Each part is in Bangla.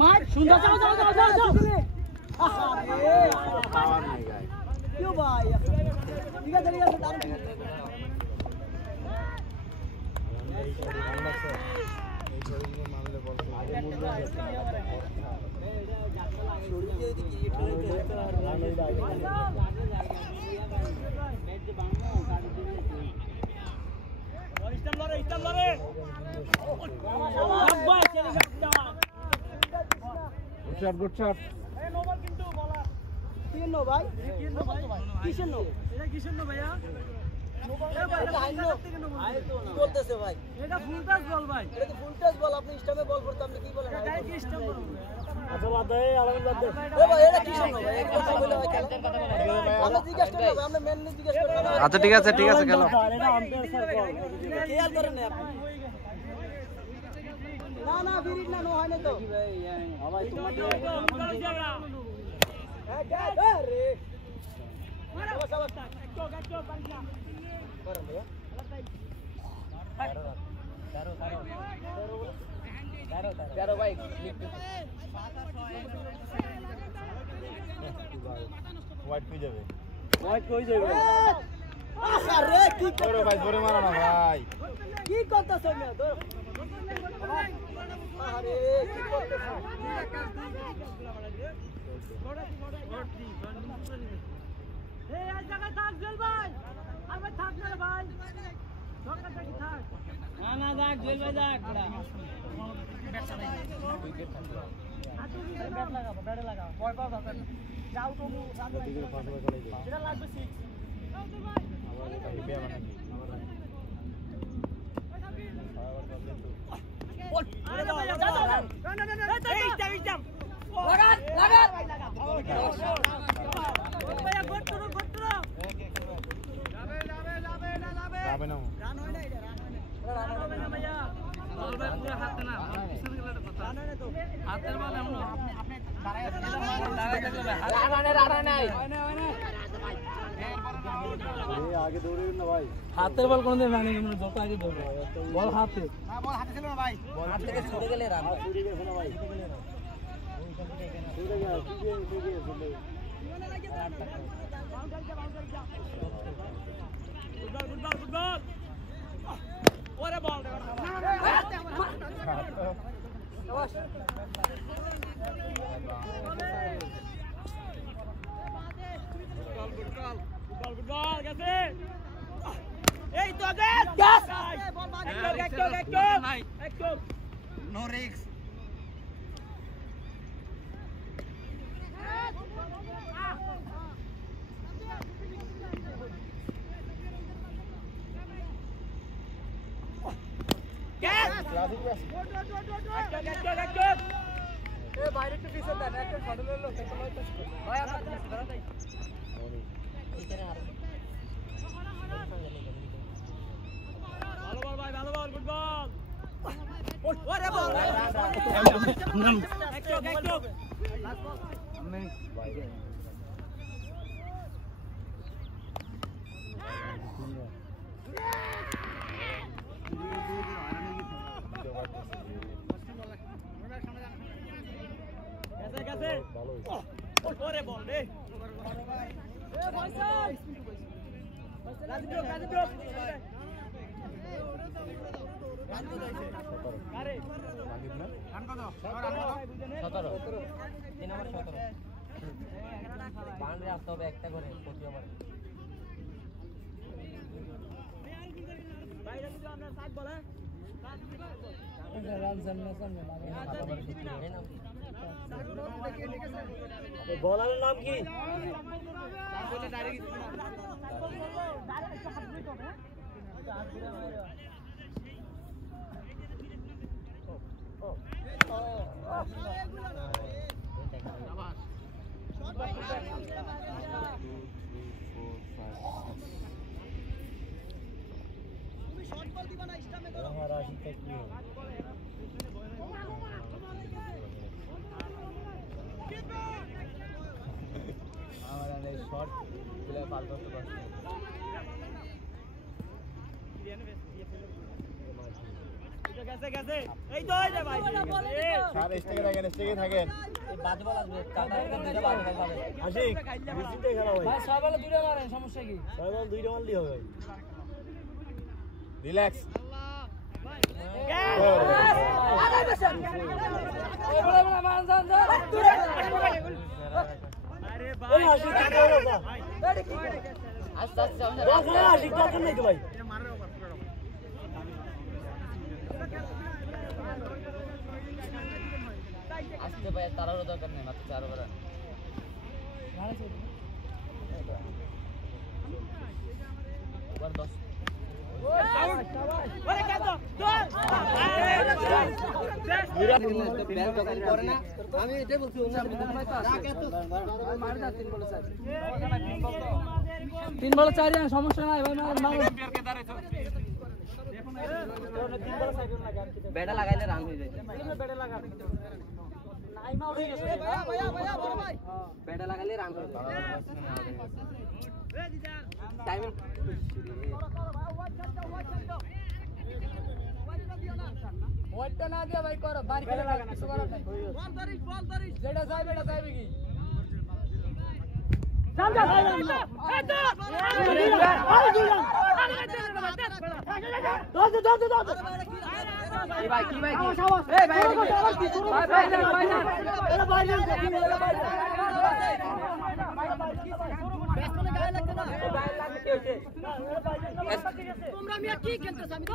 মার সুন্দর যাও যাও যাও যাও যাও পাওয়ার নাই গায় क्यों भाई ঠিক আছে দারুণ ঠিক আছে এই শরীরে মামলে বল আগে মূল্য ছড়ি দিয়ে দি ক্রিকেট খেলতে রান হইলো আগে ম্যাচ যে বাংলা গাড়ি দিয়ে ইস্টাম লরে ভাই চলে যা গুড শট এই নো বল কিন্তু বলা কি নো ভাই কিসের নো এটা কিসের নো ভাইয়া নো বল এ ভাই এটা নো আয় তো না বলতেছে ভাই এটা ফুল টাচ বল ভাই এটা তো ফুল টাচ বল আপনি স্টামে বল করতে আপনি কি বলেন এটা কি স্টাম বল আচ্ছা বাদ দে আলাদা বাদ দে ও ভাই এটা কিসের নো ভাই এক কথা বলে ভাই খেলার কথা বলে আমরা জিজ্ঞাসা করব আমরা মেনলি জিজ্ঞাসা করব আচ্ছা ঠিক আছে খেলো এটা আম্পায়ার স্যার বল খেয়াল করেন না আপনি না বিরিট না নো হয় না তো ভাই ভাই তোমার রে সাবাস একটু পাঞ্জা করেন ভাইয়া দাঁড়ো ভাই হোয়াইট কই যাবে আরে কি ধরো ভাই ধরে মারো না ভাই কি করতেছ না ধরো আরে কি করতেছ এই এক জায়গায় থাক জেল ভাই আর ভাই থাক না ভাই সরকার থেকে থাক না যাক জেল ভাই যাক ব্যাট চালাই উইকেট থাকবে ব্যাট লাগাবো ব্যাটে লাগাও বয় পাও যাবে যাও তো এটা লাগবে 6 আবার এটা হিপে আবার নাকি আগে দৌড়েন না ভাই হাতের বল কোনদিন রানিং আমরা যত আগে দৌড়ে বল হাতে না বল হাতে ছিল না ভাই বল হাত থেকে ছুটে গেলে রান ছুটে গেছে না ভাই ছুটে গেল কি গেল ফুটবল ওরে বল ফুটবল গেছে এই তো গ্যাস একদম নো রিস্ক বাইরে একটু পিছন দেন একটা ফটো লইলো ভাই আপনার ধরা দেই এখানে আর ভালো বল ভাই ভালো বল গুড বল ওরে বল একটু আমি বাইরে গেছে ভালো ওরে বল রে এ পয়সা রাজীব আরে রাজীব না রান কত 17 3 নাম্বার 17 বাউন্ডারি আসতে হবে একটা করে প্রতি ওভার বাইরে যদি আমরা 7 বলে রান সামনে লাগে বলারের নাম কি বলে ডাইরেক্ট তুমি শর্ট বল দিবা না স্টামে করো আমার রাশিটা কি আমার এই শর্ট গুলো পার করতে পারছি গেছে গেছে এই তো এই রে ভাই স্যার স্টেকে থাকেন স্টেকে থাকেন বাদ বল আসবে কাটাকে দুটো বাদ বল পাবে আশিক বিসিতে খেলা ভাই ভাই সব বলে দুটো মারেন সমস্যা কি ছয় বল দুইটা মারলেই হবে রিল্যাক্স আরে ভাই আশিক কি করে না আস্তে আস্তে আশিক দরকার নাই তো ভাই আস্তে ভাই তারারও দরকার নেই মাত্র 4 ওভার ওভার 10 ওরে কেন আমি এটাই বলছি তিন বল চার সমস্যা নাই ভাই ব্যাটা লাগাইলে রান হয়ে যায় ব্যাটা লাগাইলে রান হয়ে যায় টাইমিং ওইটা না দিয়া ভাই করো বাড়ি খেলা লাগা কিছু করো নাই বল ধরিস যেটা চাই বেটা চাইবে কি জান যা এই তো কি ভাই এই ভাই ভাই এরা বাইরে তোমরা মিয়া কি খেলতেছ আমি তো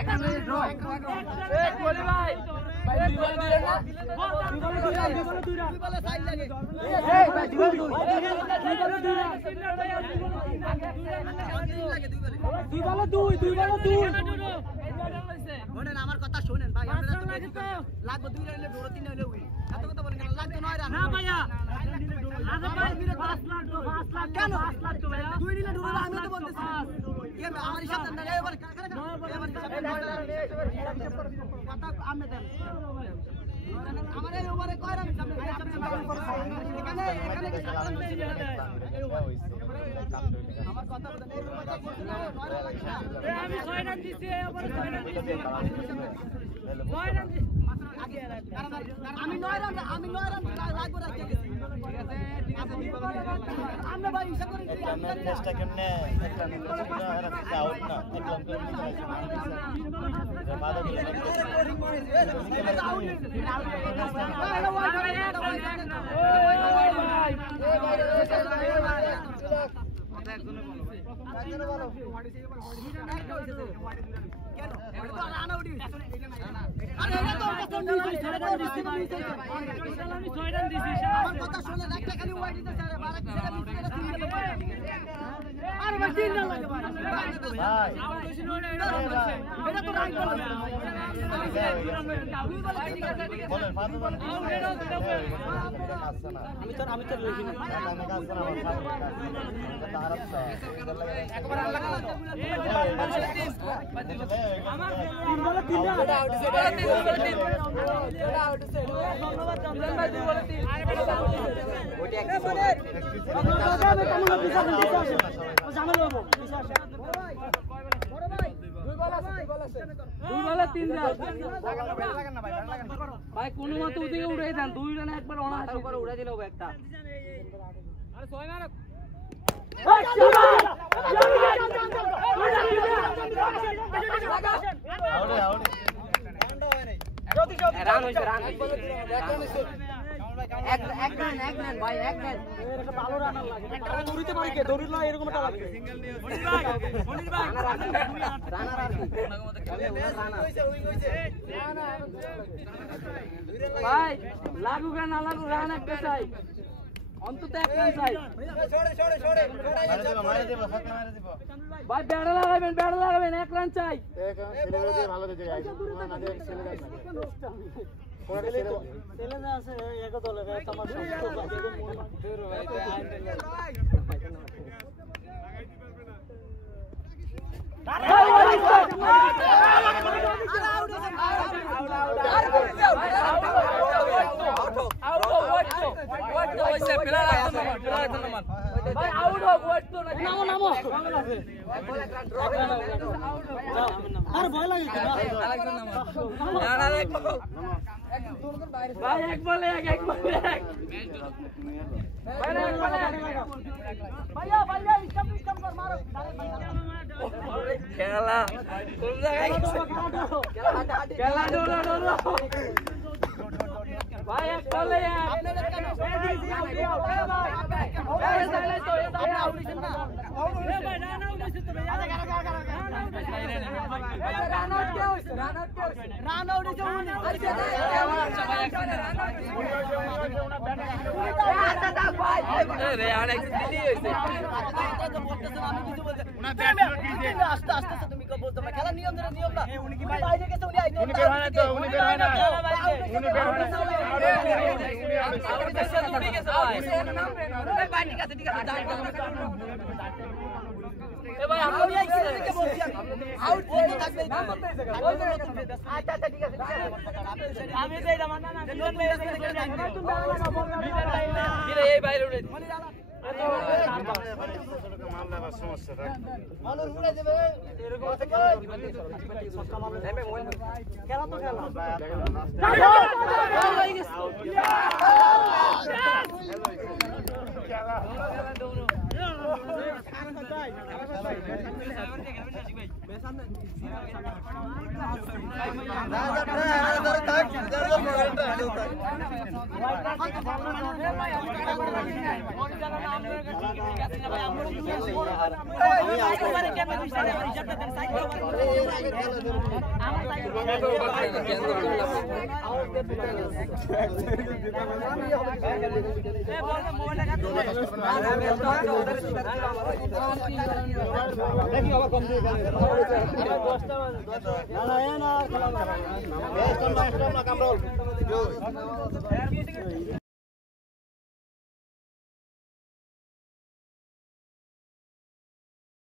এখানে ড্র এক বলে ভাই ভাই দুই বলে সাইড লাগে এই ভাই দুই বলেন আমার কথা শুনেন ভাই আমরা তো লাগবে 2 রানে ডোর 3 হইলে উইন এত কথা বলেন কেন লাগবে 9 রান না ভাইয়া আগে 5 লাখ কেন 5 লাখ তো ভাইয়া 2 নিলে ডোর আমি তো বলতেছি কি আমার সাথে না এবার কথা আমি দেন আমার এই ওভারে কয় রান সামনে এখানে আমার কথা বলেন আমি 6 রান দিছি ওভারে 6 রান দিছি 9 রান আমি 9 রান লাগবে রাখতে গেছি ঠিক আছে আমরা ভাই হিসাব করে চেষ্টা কেমনে একটা রাখতে আউট না দেখলাম তো বাধা দিলেন আমার কথা শুনে একটা খালি ওয়াইড দিতে স্যার বারা কি ছেলে মিস করে তিন গেল আরে ভাই তিন না লাগে ভাই আউট হইছে নয় এটা তো রাইট বল বলেন ফাদু বলেন আমি তো লিখি না আমি কাজ না আমার তার একবার আল্লাহ আমার তিন বলে তিন আউট হইছে ধন্যবাদ জানলাম ভাই দুই বলে তিন ওইটা এক বলে তিন ভাই কোনো মতে ওদিকে উড়াই দেন 2 রানে একবার অনাহাসি করে উড়াই দিলে হবে একটা আরে 6 মার আউটে আউটে রান হইছে এক রান ভাই এক রান এটা ভালো রান লাগে এটা দৌড়িতে পারি কে দৌড়িলা এরকম একটা লাগে মনির ভাই রানার আর কি ভাই লাগুক না লাগুক রান একটা চাই অন্তত এক রান চাই মারে দেব সাথে মারে দেব ভাই ব্যাড়া লাগাবেন এক রান চাই ছেলেগুলো দিয়ে ভালো দিতে গাইছে না দেখ ছেলে দেখ কোন ছেলে না আছে এক দলে তোমার সব আরে ভয় লাগে ভাই এক বলে এক বলে এক ভাইয়া ভাইয়া স্টপ কর মারো খেলা কোন জায়গায় খেলা ডোলো ভাই এক বলে তুমি বলতে খেলা নিয়ম নিয়ম না বাইরে গেছে উনি বের হয় না তো উনি বের হয় না উনি বের হয় না এ ভাই আপনি আইছেন কে বলছেন আউট বলতে থাকবে আচ্ছা আচ্ছা ঠিক আছে আমি দেইরা মানা না দিলে এই বাইরে উড়ে মামলা বা সমস্যা থাকে মানুষ উড়ে যাবে এরকম আছে খেলা তো খেলা না